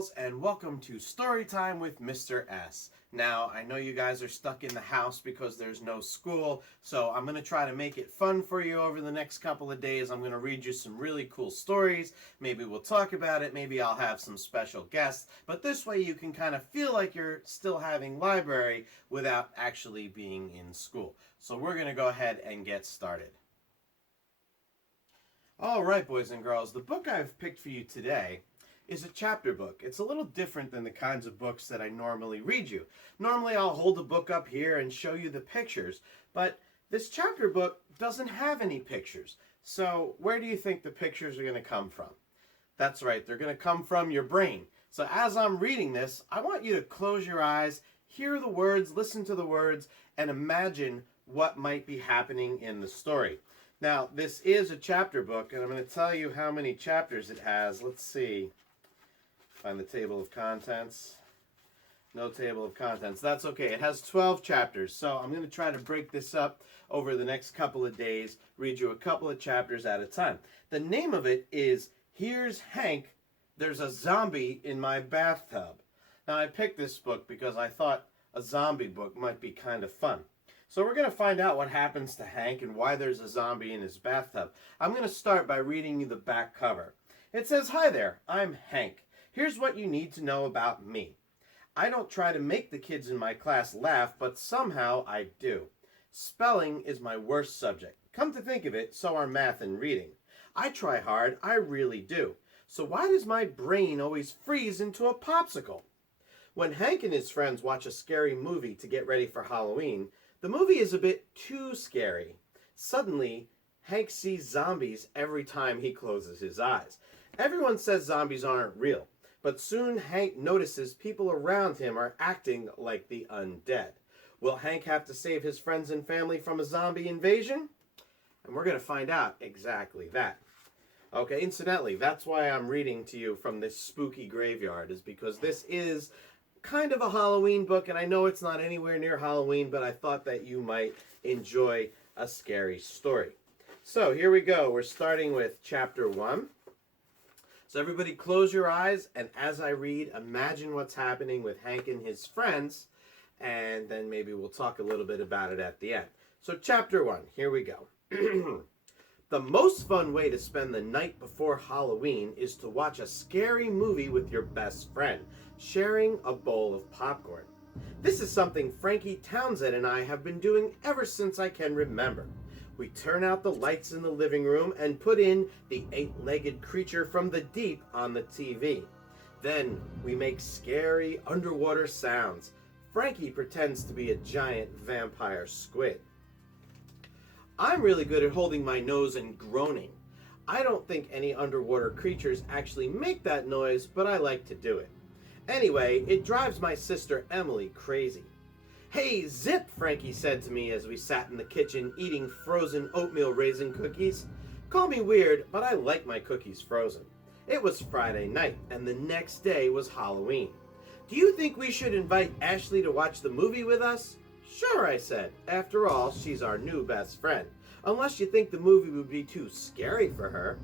girls, and welcome to Storytime with Mr. S. Now, I know you guys are stuck in the house because there's no school, so I'm going to try to make it fun for you over the next couple of days. I'm going to read you some really cool stories. Maybe we'll talk about it. Maybe I'll have some special guests. But this way you can kind of feel like you're still having library without actually being in school. So we're going to go ahead and get started. All right, boys and girls, the book I've picked for you today is a chapter book. It's a little different than the kinds of books that I normally read you. Normally I'll hold the book up here and show you the pictures, but this chapter book doesn't have any pictures. So where do you think the pictures are going to come from? That's right, they're going to come from your brain. So as I'm reading this, I want you to close your eyes, hear the words, listen to the words, and imagine what might be happening in the story. Now, this is a chapter book, and I'm going to tell you how many chapters it has. Let's see. Find the table of contents. No table of contents. That's okay. It has 12 chapters. So I'm going to try to break this up over the next couple of days, read you a couple of chapters at a time. The name of it is Here's Hank, There's a Zombie in My Bathtub. Now, I picked this book because I thought a zombie book might be kind of fun. So we're going to find out what happens to Hank and why there's a zombie in his bathtub. I'm going to start by reading you the back cover. It says, "Hi there, I'm Hank. Here's what you need to know about me. I don't try to make the kids in my class laugh, but somehow I do. Spelling is my worst subject. Come to think of it, so are math and reading. I try hard, I really do. So why does my brain always freeze into a popsicle? When Hank and his friends watch a scary movie to get ready for Halloween, the movie is a bit too scary. Suddenly, Hank sees zombies every time he closes his eyes. Everyone says zombies aren't real, but soon Hank notices people around him are acting like the undead. Will Hank have to save his friends and family from a zombie invasion? And we're going to find out exactly that. Okay, incidentally, that's why I'm reading to you from this spooky graveyard, is because this is kind of a Halloween book, and I know it's not anywhere near Halloween, but I thought that you might enjoy a scary story. So here we go. We're starting with chapter 1. So everybody close your eyes, and as I read, imagine what's happening with Hank and his friends, and then maybe we'll talk a little bit about it at the end. So chapter 1, here we go. The most fun way to spend the night before Halloween is to watch a scary movie with your best friend, sharing a bowl of popcorn. This is something Frankie Townsend and I have been doing ever since I can remember. We turn out the lights in the living room and put in the 8-legged creature from the deep on the TV. Then we make scary underwater sounds. Frankie pretends to be a giant vampire squid. I'm really good at holding my nose and groaning. I don't think any underwater creatures actually make that noise, but I like to do it. Anyway, it drives my sister Emily crazy. "Hey, Zip," Frankie said to me as we sat in the kitchen eating frozen oatmeal raisin cookies. Call me weird, but I like my cookies frozen. It was Friday night, and the next day was Halloween. "Do you think we should invite Ashley to watch the movie with us?" "Sure," I said. After all, she's our new best friend. "Unless you think the movie would be too scary for her."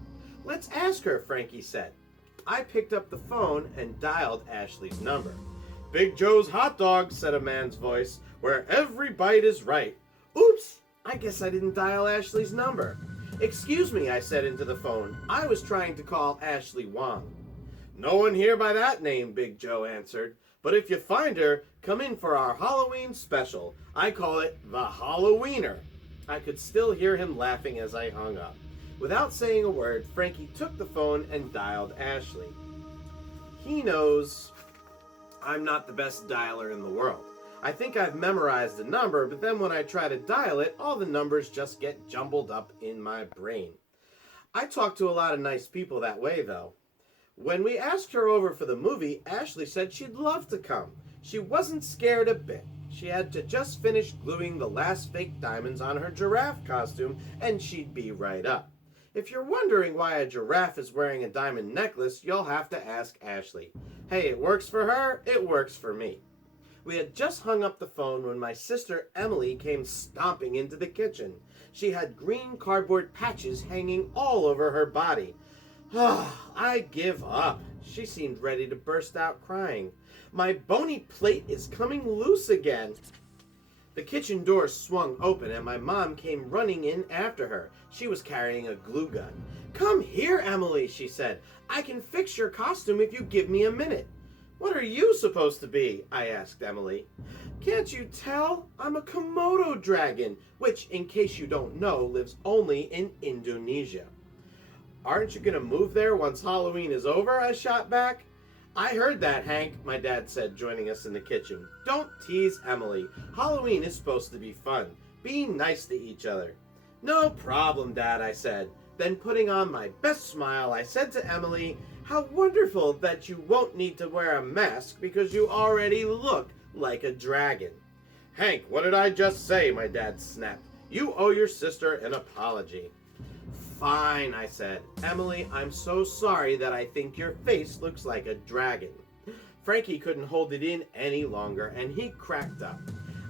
"Let's ask her," Frankie said. I picked up the phone and dialed Ashley's number. "Big Joe's Hot Dogs," said a man's voice, "where every bite is right." Oops, I guess I didn't dial Ashley's number. "Excuse me," I said into the phone. I was trying to call Ashley Wong. "No one here by that name," Big Joe answered. "But if you find her, come in for our Halloween special. I call it the Halloweener." I could still hear him laughing as I hung up. Without saying a word, Frankie took the phone and dialed Ashley. He knows I'm not the best dialer in the world. I think I've memorized the number, but then when I try to dial it, all the numbers just get jumbled up in my brain. I talk to a lot of nice people that way, though. When we asked her over for the movie, Ashley said she'd love to come. She wasn't scared a bit. She had to just finish gluing the last fake diamonds on her giraffe costume, and she'd be right up. If you're wondering why a giraffe is wearing a diamond necklace, you'll have to ask Ashley. Hey, it works for her, it works for me. We had just hung up the phone when my sister Emily came stomping into the kitchen. She had green cardboard patches hanging all over her body. I give up. She seemed ready to burst out crying. My bony plate is coming loose again. The kitchen door swung open and my mom came running in after her. She was carrying a glue gun. "Come here, Emily," she said. "I can fix your costume if you give me a minute." "What are you supposed to be?" I asked Emily. "Can't you tell? I'm a Komodo dragon, which, in case you don't know, lives only in Indonesia." "Aren't you going to move there once Halloween is over?" I shot back. "I heard that, Hank," my dad said, joining us in the kitchen. "Don't tease Emily. Halloween is supposed to be fun. Be nice to each other." "No problem, Dad," I said. Then, putting on my best smile, I said to Emily, "How wonderful that you won't need to wear a mask because you already look like a dragon." "Hank, what did I just say?" my dad snapped. "You owe your sister an apology." "Fine," I said. "Emily, I'm so sorry that I think your face looks like a dragon." Frankie couldn't hold it in any longer, and he cracked up.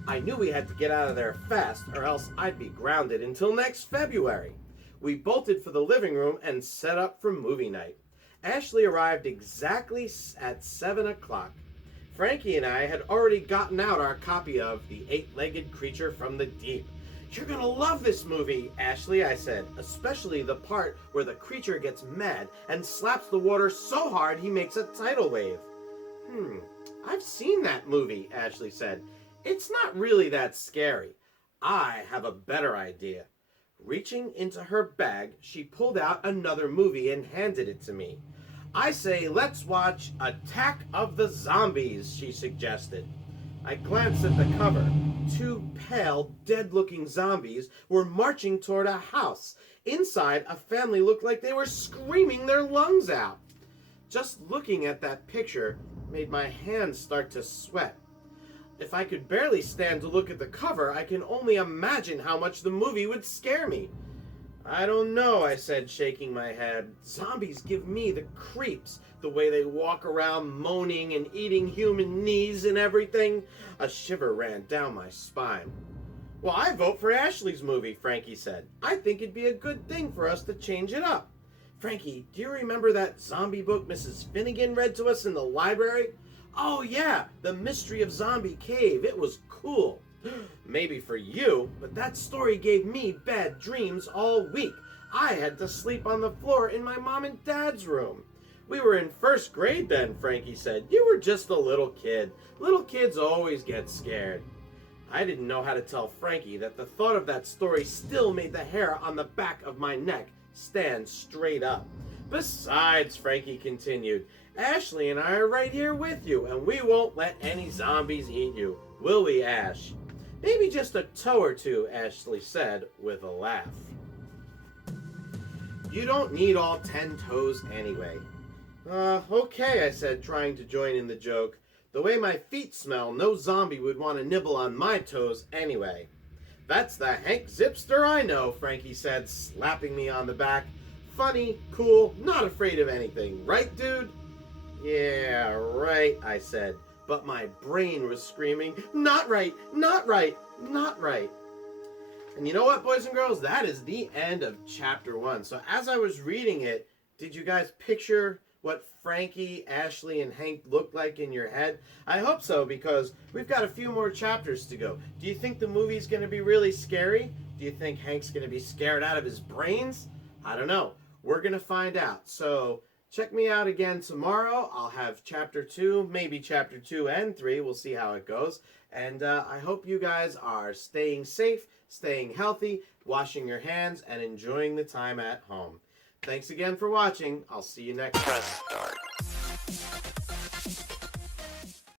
I knew we had to get out of there fast, or else I'd be grounded until next February. We bolted for the living room and set up for movie night. Ashley arrived exactly at 7 o'clock. Frankie and I had already gotten out our copy of The Eight-Legged Creature from the Deep. "You're gonna love this movie, Ashley," I said, "especially the part where the creature gets mad and slaps the water so hard he makes a tidal wave." I've seen that movie," Ashley said. "It's not really that scary. I have a better idea." Reaching into her bag, she pulled out another movie and handed it to me. "I say let's watch Attack of the Zombies," she suggested. I glanced at the cover. Two pale, dead-looking zombies were marching toward a house. Inside, a family looked like they were screaming their lungs out. Just looking at that picture made my hands start to sweat. If I could barely stand to look at the cover, I can only imagine how much the movie would scare me. "I don't know," I said, shaking my head. "Zombies give me the creeps, the way they walk around moaning and eating human knees and everything." A shiver ran down my spine. "Well, I vote for Ashley's movie," Frankie said. "I think it'd be a good thing for us to change it up. Frankie, do you remember that zombie book Mrs. Finnegan read to us in the library?" "Oh yeah, The Mystery of Zombie Cave. It was cool." "Maybe for you, but that story gave me bad dreams all week. I had to sleep on the floor in my mom and dad's room." "We were in first grade then," Frankie said. "You were just a little kid. Little kids always get scared." I didn't know how to tell Frankie that the thought of that story still made the hair on the back of my neck stand straight up. "Besides," Frankie continued, "Ashley and I are right here with you, and we won't let any zombies eat you. Will we, Ash?" "Maybe just a toe or two," Ashley said with a laugh. "You don't need all 10 toes anyway." Okay," I said, trying to join in the joke. "The way my feet smell, no zombie would want to nibble on my toes anyway." "That's the Hank Zipster I know," Frankie said, slapping me on the back. "Funny, cool, not afraid of anything. Right, dude?" "Yeah, right," I said, but my brain was screaming, "Not right, not right, not right." And you know what, boys and girls? That is the end of chapter 1. So as I was reading it, did you guys picture what Frankie, Ashley, and Hank looked like in your head? I hope so, because we've got a few more chapters to go. Do you think the movie's going to be really scary? Do you think Hank's going to be scared out of his brains? I don't know. We're going to find out. So check me out again tomorrow. I'll have chapter 2, maybe chapter 2 and 3. We'll see how it goes. And I hope you guys are staying safe, staying healthy, washing your hands, and enjoying the time at home. Thanks again for watching. I'll see you next time. Press start.